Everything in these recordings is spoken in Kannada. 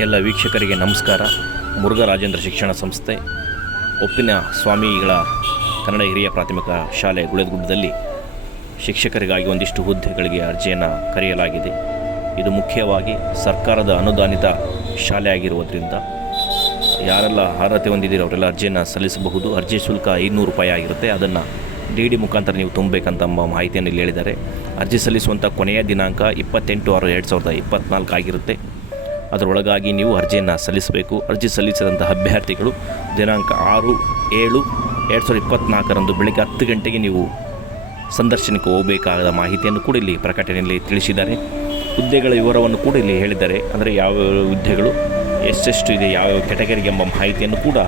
ಎಲ್ಲ ವೀಕ್ಷಕರಿಗೆ ನಮಸ್ಕಾರ. ಮುರುಘರಾಜೇಂದ್ರ ಶಿಕ್ಷಣ ಸಂಸ್ಥೆ, ಒಪ್ಪಿನ ಸ್ವಾಮಿಗಳ ಕನ್ನಡ ಹಿರಿಯ ಪ್ರಾಥಮಿಕ ಶಾಲೆ ಗುಳೇದಗುಡ್ಡದಲ್ಲಿ ಶಿಕ್ಷಕರಿಗಾಗಿ ಒಂದಿಷ್ಟು ಹುದ್ದೆಗಳಿಗೆ ಅರ್ಜಿಯನ್ನು ಕರೆಯಲಾಗಿದೆ. ಇದು ಮುಖ್ಯವಾಗಿ ಸರ್ಕಾರದ ಅನುದಾನಿತ ಶಾಲೆ ಆಗಿರುವುದರಿಂದ ಯಾರೆಲ್ಲ ಅರ್ಹತೆ ಹೊಂದಿದ್ದೀರೋ ಅವರೆಲ್ಲ ಅರ್ಜಿಯನ್ನು ಸಲ್ಲಿಸಬಹುದು. ಅರ್ಜಿ ಶುಲ್ಕ ಐನೂರು ರೂಪಾಯಿ ಆಗಿರುತ್ತೆ. ಅದನ್ನು ಡಿ ಡಿ ಮುಖಾಂತರ ನೀವು ತುಂಬಬೇಕಂತ ಮಾಹಿತಿಯನ್ನು ಇಲ್ಲಿ ಹೇಳಿದ್ದಾರೆ. ಅರ್ಜಿ ಸಲ್ಲಿಸುವಂಥ ಕೊನೆಯ ದಿನಾಂಕ ಇಪ್ಪತ್ತೆಂಟು ಆರು ಎರಡು ಸಾವಿರದ ಇಪ್ಪತ್ತ್ನಾಲ್ಕು ಆಗಿರುತ್ತೆ. ಅದರೊಳಗಾಗಿ ನೀವು ಅರ್ಜಿಯನ್ನು ಸಲ್ಲಿಸಬೇಕು. ಅರ್ಜಿ ಸಲ್ಲಿಸಿದಂಥ ಅಭ್ಯರ್ಥಿಗಳು ದಿನಾಂಕ ಆರು, ಏಳು, ಎರಡು ಸಾವಿರದ ಇಪ್ಪತ್ತ್ನಾಲ್ಕರಂದು ಬೆಳಗ್ಗೆ ಹತ್ತು ಗಂಟೆಗೆ ನೀವು ಸಂದರ್ಶನಕ್ಕೆ ಹೋಗಬೇಕಾದ ಮಾಹಿತಿಯನ್ನು ಕೂಡ ಇಲ್ಲಿ ಪ್ರಕಟಣೆಯಲ್ಲಿ ತಿಳಿಸಿದ್ದಾರೆ. ಹುದ್ದೆಗಳ ವಿವರವನ್ನು ಕೂಡ ಇಲ್ಲಿ ಹೇಳಿದ್ದಾರೆ. ಅಂದರೆ ಯಾವ ಹುದ್ದೆಗಳು, ಎಷ್ಟೆಷ್ಟು ಇದೆ, ಯಾವ ಕೆಟಗರಿಗೆ ಎಂಬ ಮಾಹಿತಿಯನ್ನು ಕೂಡ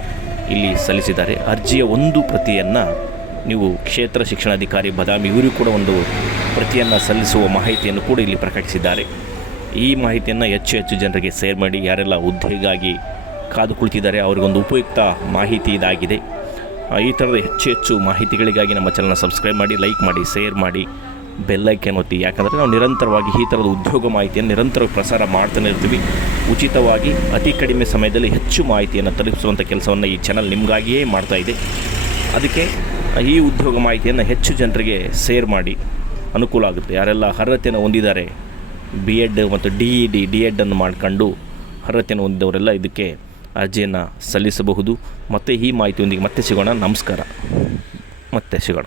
ಇಲ್ಲಿ ಸಲ್ಲಿಸಿದ್ದಾರೆ. ಅರ್ಜಿಯ ಒಂದು ಪ್ರತಿಯನ್ನು ನೀವು ಕ್ಷೇತ್ರ ಶಿಕ್ಷಣಾಧಿಕಾರಿ ಬದಾಮಿ, ಇವರು ಕೂಡ ಒಂದು ಪ್ರತಿಯನ್ನು ಸಲ್ಲಿಸುವ ಮಾಹಿತಿಯನ್ನು ಕೂಡ ಇಲ್ಲಿ ಪ್ರಕಟಿಸಿದ್ದಾರೆ. ಈ ಮಾಹಿತಿಯನ್ನು ಹೆಚ್ಚು ಹೆಚ್ಚು ಜನರಿಗೆ ಶೇರ್ ಮಾಡಿ, ಯಾರೆಲ್ಲ ಹುದ್ದೆಗಾಗಿ ಕಾದು ಕುಳಿತಿದ್ದಾರೆ ಅವರಿಗೊಂದು ಉಪಯುಕ್ತ ಮಾಹಿತಿ ಇದಾಗಿದೆ. ಈ ಥರದ ಹೆಚ್ಚು ಹೆಚ್ಚು ಮಾಹಿತಿಗಳಿಗಾಗಿ ನಮ್ಮ ಚಾನಲ್ನ ಸಬ್ಸ್ಕ್ರೈಬ್ ಮಾಡಿ ಲೈಕ್ ಮಾಡಿ ಶೇರ್ ಮಾಡಿ ಬೆಲ್ಲೈಕನ್ ಒತ್ತಿ. ಯಾಕಂದರೆ ನಾವು ನಿರಂತರವಾಗಿ ಈ ಥರದ ಉದ್ಯೋಗ ಮಾಹಿತಿಯನ್ನು ನಿರಂತರವಾಗಿ ಪ್ರಸಾರ ಮಾಡ್ತಾನೆ ಇರ್ತೀವಿ. ಉಚಿತವಾಗಿ, ಅತಿ ಕಡಿಮೆ ಸಮಯದಲ್ಲಿ ಹೆಚ್ಚು ಮಾಹಿತಿಯನ್ನು ತಲುಪಿಸುವಂಥ ಕೆಲಸವನ್ನು ಈ ಚಾನಲ್ ನಿಮಗಾಗಿಯೇ ಇದೆ. ಅದಕ್ಕೆ, ಈ ಉದ್ಯೋಗ ಮಾಹಿತಿಯನ್ನು ಹೆಚ್ಚು ಜನರಿಗೆ ಶೇರ್ ಮಾಡಿ, ಅನುಕೂಲ ಆಗುತ್ತೆ. ಯಾರೆಲ್ಲ ಅರ್ಹತೆಯನ್ನು ಹೊಂದಿದ್ದಾರೆ ಬಿ ಎಡ್ ಮತ್ತು ಡಿ ಇ ಡಿ ಡಿ ಎಡನ್ನು ಮಾಡ್ಕೊಂಡು ಅರ್ಹತೆಯನ್ನು ಹೊಂದಿದವರೆಲ್ಲ ಇದಕ್ಕೆ ಅರ್ಜಿಯನ್ನು ಸಲ್ಲಿಸಬಹುದು. ಮತ್ತು ಈ ಮಾಹಿತಿಯೊಂದಿಗೆ ಮತ್ತೆ ಸಿಗೋಣ. ನಮಸ್ಕಾರ. ಮತ್ತೆ ಸಿಗೋಣ.